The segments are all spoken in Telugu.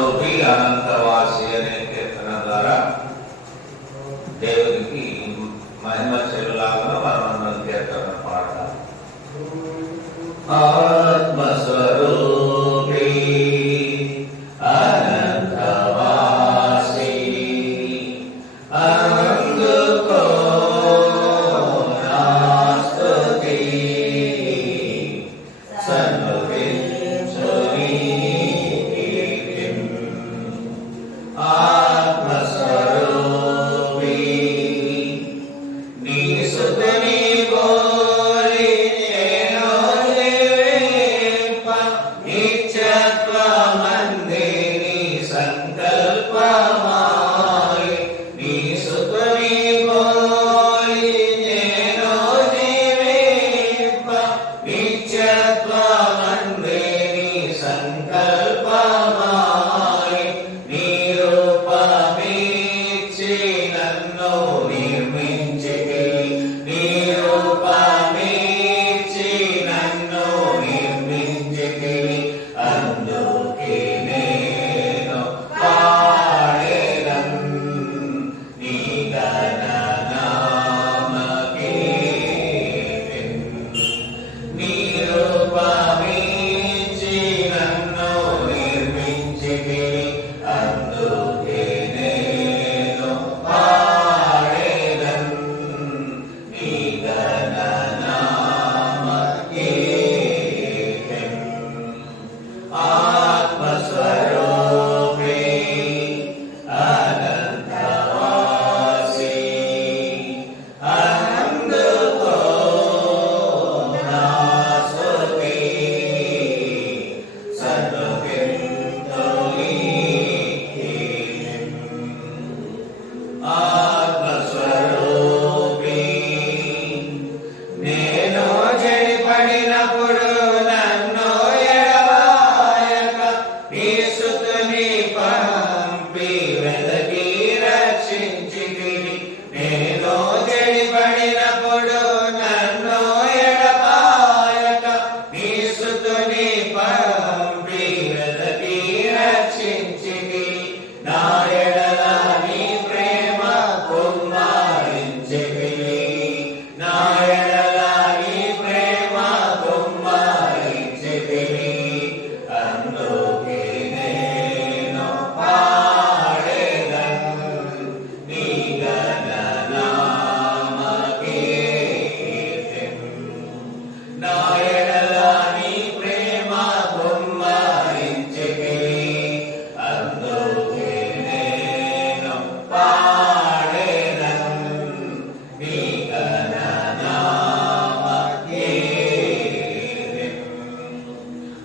ರೂಪಿ ಅನಂತವಾಸಿ ಅನೇ ಕೀರ್ತನ ద్వారా దేవునికి మహిమ చెరులాగా మనమందరం కీర్తన పాడతాం ఆత్మస్వరూపీ అనంతవాసి అనంత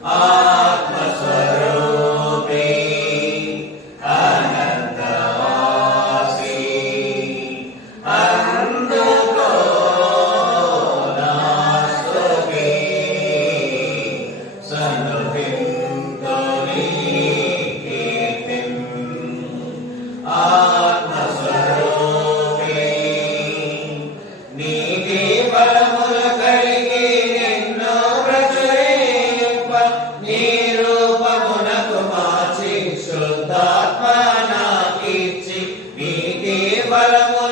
아. para nós.